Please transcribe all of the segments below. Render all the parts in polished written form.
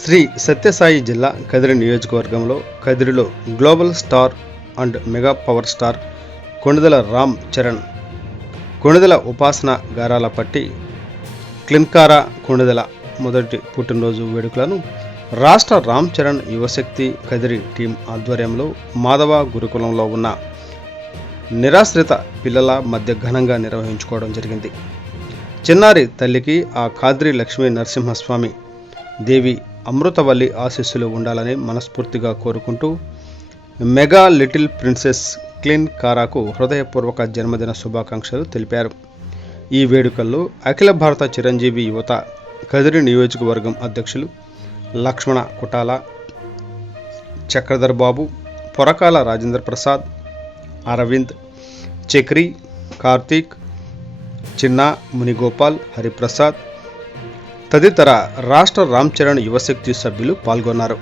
శ్రీ సత్యసాయి జిల్లా కదిరి నియోజకవర్గంలో కదిరిలో global star and mega power star Konidela Ram Charan Konidela Upasana గారాలపట్టి క్లిన్కారా కొణిదెల మొదటి పుట్టినరోజు వేడుకలను రాష్ట్ర రామ్ చరణ్ యువశక్తి కదిరి టీం ఆధ్వర్యంలో మాధవ గురుకులంలో ఉన్న నిరాశ్రిత పిల్లల మధ్య ఘనంగా నిర్వహించుకోవడం జరిగింది. చిన్నారి తల్లికి ఆ కాద్రి లక్ష్మీ నరసింహస్వామి దేవి అమృతవల్లి ఆశీస్సులు ఉండాలని మనస్ఫూర్తిగా కోరుకుంటూ మెగా లిటిల్ ప్రిన్సెస్ క్లిన్కారాకు హృదయపూర్వక జన్మదిన శుభాకాంక్షలు తెలిపారు. ఈ వేడుకల్లో అఖిల భారత చిరంజీవి యువత కదిరి నియోజకవర్గం అధ్యక్షులు లక్ష్మణ కుటాల, చక్రధర్ బాబు, పొరకాల రాజేంద్ర ప్రసాద్, అరవింద్, చక్రి, కార్తీక్, చిన్న, మునిగోపాల్, హరిప్రసాద్ తదితర రాష్ట్ర రామ్ చరణ్ యువశక్తి సభ్యులు పాల్గొన్నారు.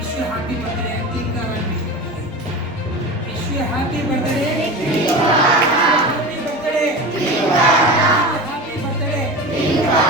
Wish you happy birthday, Clinkara. Wish you happy birthday, Clinkara. Happy birthday, Clinkara. Happy birthday, Clinkara.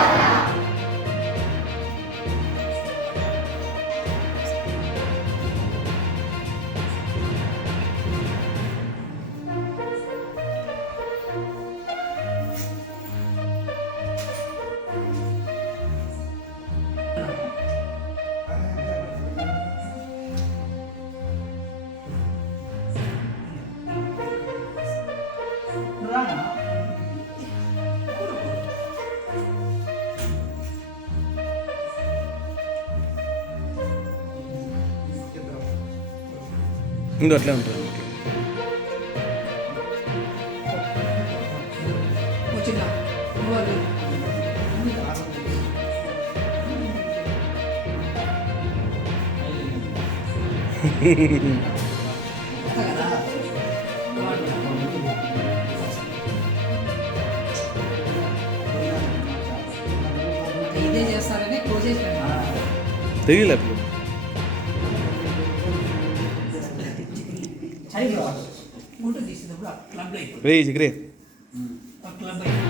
ఇంకో అట్లే ఉంటుంది. వచ్చిందా ఇదే చేస్తారని క్లోజ్ చేసిపోయాను. తెలియలే అప్పుడు. ఫోటో తీసినప్పుడు క్లబ్ అయిపోయింది. రే జిగ్రే క్లబ్ అయిపోయింది.